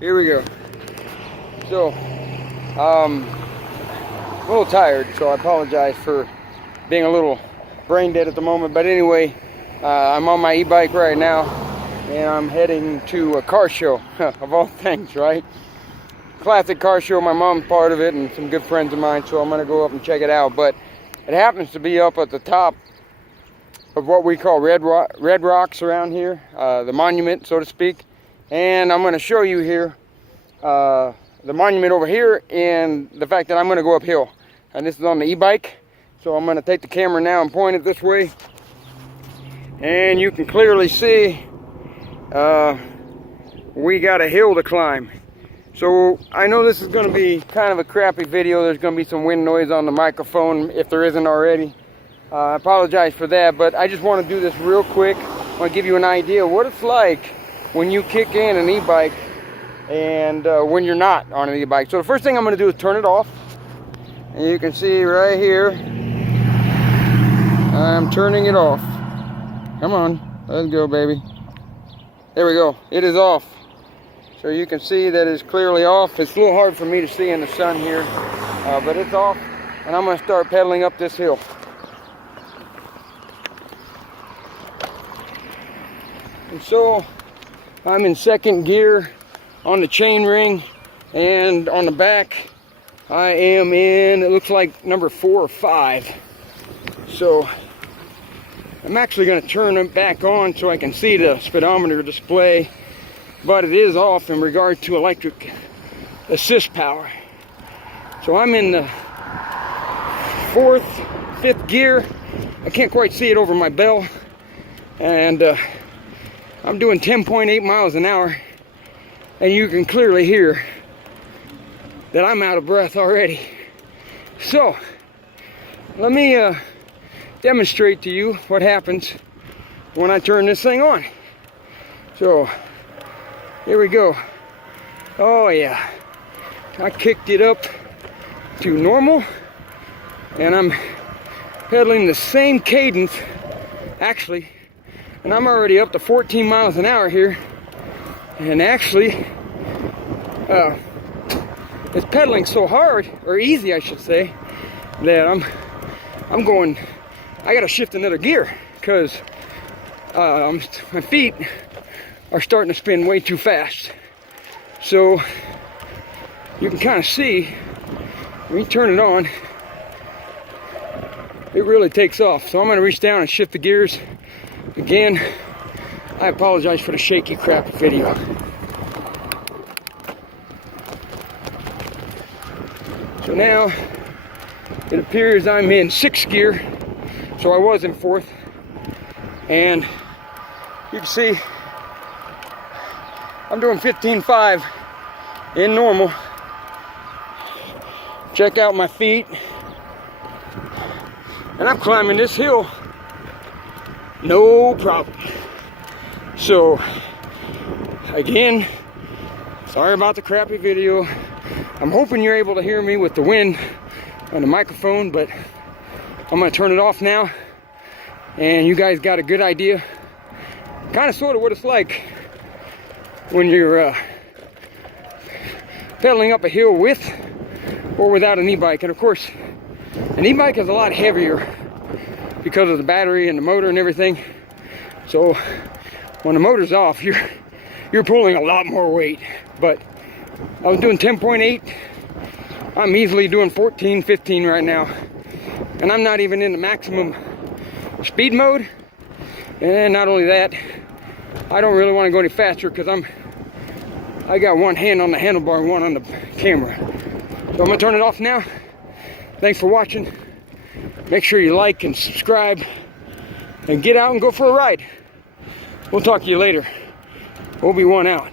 Here we go. So, I'm a little tired, so I apologize for being a little brain dead at the moment. But anyway, I'm on my e-bike right now, and I'm heading to a car show, of all things, right? Classic car show. My mom's part of it, and some good friends of mine, so I'm gonna go up and check it out. But it happens to be up at the top of what we call red rocks around here, the monument, so to speak. And I'm going to show you here the monument over here, and the fact that I'm going to go uphill. And this is on the e-bike, so I'm going to take the camera now and point it this way, and you can clearly see we got a hill to climb. So I know this is going to be kind of a crappy video. There's going to be some wind noise on the microphone if there isn't already. I apologize for that, but I just want to do this real quick. I want to give you an idea of what it's like when you kick in an e-bike and when you're not on an e-bike. So the first thing I'm going to do is turn it off. And you can see right here, I'm turning it off. Come on, let's go, baby. There we go, it is off. So you can see that it's clearly off. It's a little hard for me to see in the sun here, but it's off. And I'm going to start pedaling up this hill. And so I'm in second gear on the chain ring, and on the back I am in, it looks like number 4 or 5. So I'm actually going to turn it back on so I can see the speedometer display, but it is off in regard to electric assist power. So I'm in the 4th, 5th gear. I can't quite see it over my bell, and I'm doing 10.8 miles an hour, and you can clearly hear that I'm out of breath already. So let me demonstrate to you what happens when I turn this thing on. So here we go. Oh yeah, I kicked it up to normal, and I'm pedaling the same cadence actually. And I'm already up to 14 miles an hour here. And actually, it's pedaling so hard, or easy I should say, that I'm going, I gotta shift another gear, because my feet are starting to spin way too fast. So you can kind of see, when you turn it on, it really takes off. So I'm gonna reach down and shift the gears. Again, I apologize for the shaky crap video. So now, it appears I'm in 6th gear, so I was in 4th. And you can see, I'm doing 15.5 in normal. Check out my feet. And I'm climbing this hill no problem. So again, sorry about the crappy video. I'm hoping you're able to hear me with the wind on the microphone, but I'm gonna turn it off now, and you guys got a good idea, kind of sort of what it's like when you're pedaling up a hill with or without an e-bike. And of course, an e-bike is a lot heavier because of the battery and the motor and everything. So when the motor's off, you're pulling a lot more weight. But I was doing 10.8. I'm easily doing 14, 15 right now. And I'm not even in the maximum speed mode. And not only that, I don't really want to go any faster because I got one hand on the handlebar and one on the camera. So I'm gonna turn it off now. Thanks for watching. Make sure you like and subscribe, and get out and go for a ride. We'll talk to you later. Obi-Wan out.